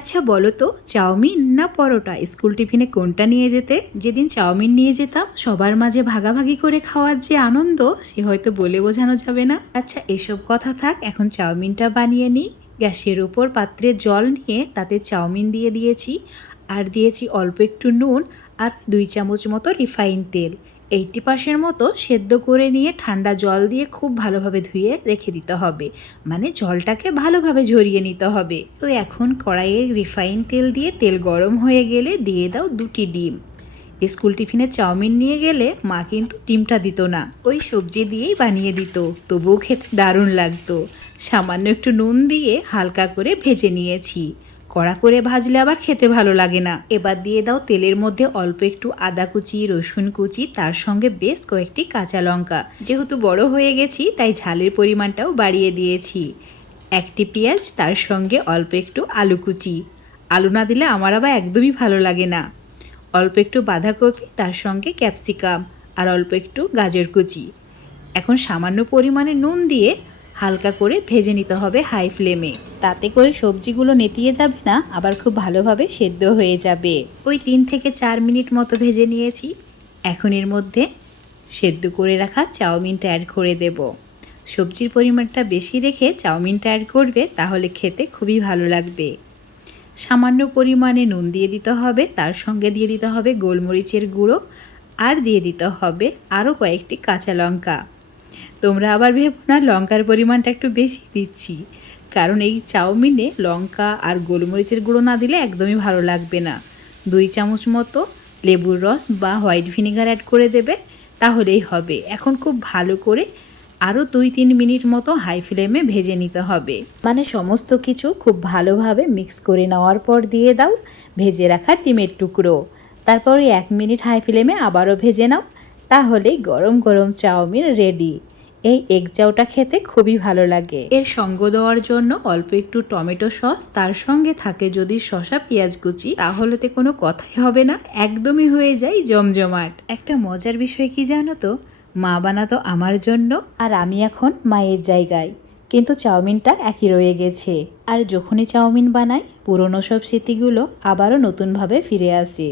আচ্ছা বলো তো, চাউমিন না পরোটা স্কুল টিফিনে কোনটা নিয়ে যেতে? যেদিন চাউমিন নিয়ে যেতাম সবার মাঝে ভাগাভাগি করে খাওয়ার যে আনন্দ সে হয়তো বলে বোঝানো যাবে না। আচ্ছা এসব কথা থাক, এখন চাউমিনটা বানিয়ে নিই। গ্যাসের উপর পাত্রে জল নিয়ে তাতে চাউমিন দিয়ে দিয়েছি, আর দিয়েছি অল্প একটু নুন আর 2 চামচ মতো রিফাইন তেল। 80% মতো সেদ্ধ করে নিয়ে ঠান্ডা জল দিয়ে খুব ভালোভাবে ধুয়ে রেখে দিতে হবে, মানে জলটাকে ভালোভাবে ঝরিয়ে নিতে হবে। তো এখন কড়াইয়ে রিফাইন তেল দিয়ে তেল গরম হয়ে গেলে দিয়ে দাও 2টি ডিম। স্কুল টিফিনে চাউমিন নিয়ে গেলে মা কিন্তু ডিমটা দিত না, ওই সবজি দিয়েই বানিয়ে দিত, তবুও খেতে দারুণ লাগতো। সামান্য একটু নুন দিয়ে হালকা করে ভেজে নিয়েছি, কড়া করে ভাজলে আবার খেতে ভালো লাগে না। এবার দিয়ে দাও তেলের মধ্যে অল্প একটু আদা কুচি, রসুন কুচি, তার সঙ্গে বেশ কয়েকটি কাঁচা লঙ্কা। যেহেতু বড় হয়ে গেছি তাই ঝালের পরিমাণটাও বাড়িয়ে দিয়েছি। একটি পেঁয়াজ, তার সঙ্গে অল্প একটু আলু কুচি। আলু না দিলে আমার আবার একদমই ভালো লাগে না। অল্প একটু বাঁধাকপি, তার সঙ্গে ক্যাপসিকাম আর অল্প একটু গাজর কুচি। এখন সামান্য পরিমাণে নুন দিয়ে হালকা করে ভেজে নিতে হবে হাই ফ্লেমে, তাতে করে সবজিগুলো নেতিয়ে যাবে না, আবার খুব ভালোভাবে সেদ্ধ হয়ে যাবে। ওই 3 থেকে 4 মিনিট মতো ভেজে নিয়েছি। এখন এর মধ্যে সেদ্ধ করে রাখা চাউমিনটা অ্যাড করে দেব। সবজির পরিমাণটা বেশি রেখে চাউমিনটা অ্যাড করবে, তাহলে খেতে খুবই ভালো লাগবে। সামান্য পরিমাণে নুন দিয়ে দিতে হবে, তার সঙ্গে দিয়ে দিতে হবে গোলমরিচের গুঁড়ো, আর দিয়ে দিতে হবে আরও কয়েকটি কাঁচা লঙ্কা। তোমরা আবার ভেবো না লঙ্কার পরিমাণটা একটু বেশি দিচ্ছি, কারণ এই চাউমিনে লঙ্কা আর গোলমরিচের গুঁড়ো না দিলে একদমই ভালো লাগবে না। 2 চামচ মতো লেবুর রস বা হোয়াইট ভিনেগার অ্যাড করে দেবে, তাহলেই হবে। এখন খুব ভালো করে আরও 2-3 মিনিট মতো হাই ফ্লেমে ভেজে নিতে হবে, মানে সমস্ত কিছু খুব ভালোভাবে মিক্স করে নেওয়ার পর দিয়ে দাও ভেজে রাখা ডিমের টুকরো। তারপরে 1 মিনিট হাই ফ্লেমে আবারও ভেজে নাও, তাহলেই গরম গরম চাউমিন রেডি। এই এগ চাউটা খেতে খুবই ভালো লাগে। এর সঙ্গ দেওয়ার জন্য অল্প একটু টমেটো সস, তার সঙ্গে থাকে যদি শসা পেঁয়াজ কুচি, তাহলে তো কোনো কথাই হবে না, একদমই হয়ে যায় জমজমাট। একটা মজার বিষয় কি জানো তো, মা বানাতো আমার জন্য আর আমি এখন মায়ের জায়গায়, কিন্তু চাউমিনটা একই রয়ে গেছে। আর যখনই চাউমিন বানাই পুরনো সব স্মৃতিগুলো আবারও নতুনভাবে ফিরে আসে।